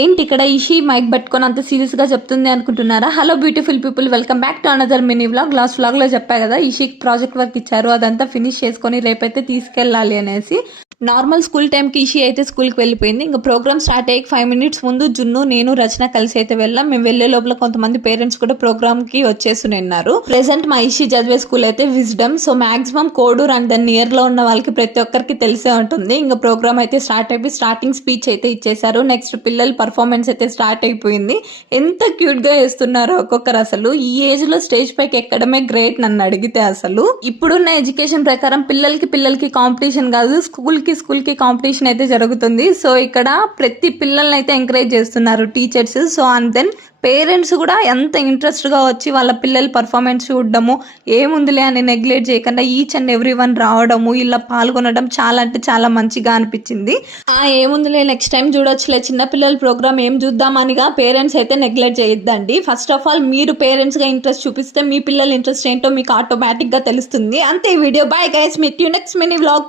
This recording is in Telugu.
ఏంటి ఇక్కడ ఇషి మైక్ పట్టుకొని అంత సీరియస్ గా చెప్తుంది అనుకుంటున్నారా? Hello beautiful people, welcome back to another mini vlog. Last vlog లో చెప్పా కదా ఇషికి ప్రాజెక్ట్ వర్క్ ఇచ్చారు, అదంతా ఫినిష్ చేసుకొని రేపైతే తీసుకెళ్ళాలి అనేసి. నార్మల్ స్కూల్ టైంకి ఇషి అయితే స్కూల్కి వెళ్ళిపోయింది. ఇంకా ప్రోగ్రామ్ స్టార్ట్ అయ్యి 5 minutes ముందు జున్ను, నేను, రచన కలిసి అయితే వెళ్ళాం. మేము వెళ్లే లోపల కొంతమంది పేరెంట్స్ కూడా ప్రోగ్రామ్ కి వచ్చేస్తున్నారు. ప్రెసెంట్ మా ఇషి చదివే స్కూల్ అయితే wisdom. So maximum Kodur and దాని నియర్ లో ఉన్న వాళ్ళకి ప్రతి ఒక్కరికి తెలిసే ఉంటుంది. ఇంకా ప్రోగ్రామ్ అయితే స్టార్ట్ అయిపోయి స్టార్టింగ్ స్పీచ్ అయితే ఇచ్చేసారు. నెక్స్ట్ పిల్లల పర్ఫార్మెన్స్ అయితే స్టార్ట్ అయిపోయింది. ఎంత క్యూట్ గా వేస్తున్నారో ఒక్కొక్కరు. అసలు ఈ ఏజ్ లో స్టేజ్ పైకి ఎక్కడమే గ్రేట్ నన్ను అడిగితే. అసలు ఇప్పుడున్న ఎడ్యుకేషన్ ప్రకారం పిల్లలకి కాంపిటీషన్ కాదు, స్కూల్ కి కాంపిటీషన్ అయితే జరుగుతుంది. సో ఇక్కడ ప్రతి పిల్లల్ని అయితే ఎంకరేజ్ చేస్తున్నారు teachers. So and then parents కూడా ఎంత ఇంట్రెస్ట్ గా వచ్చి వాళ్ళ పిల్లల పర్ఫార్మెన్స్ చూడడము, ఏముందిలే అని నెగ్లెక్ట్ చేయకుండా ఈచ్ అండ్ ఎవ్రీ వన్ రావడము, ఇలా పాల్గొనడం చాలా అంటే చాలా మంచిగా అనిపించింది. ఏముందిలే నెక్స్ట్ టైం చూడొచ్చులే చిన్న పిల్లల ప్రోగ్రామ్ ఏం చూద్దామనిగా పేరెంట్స్ అయితే నెగ్లెక్ట్ చేయొద్దండి. ఫస్ట్ ఆఫ్ ఆల్ మీరు పేరెంట్స్ గా ఇంట్రెస్ట్ చూపిస్తే మీ పిల్లల ఇంట్రెస్ట్ ఏంటో మీకు ఆటోమేటిక్ గా తెలుస్తుంది. అంతే video. Bye guys, meet you next mini vlog.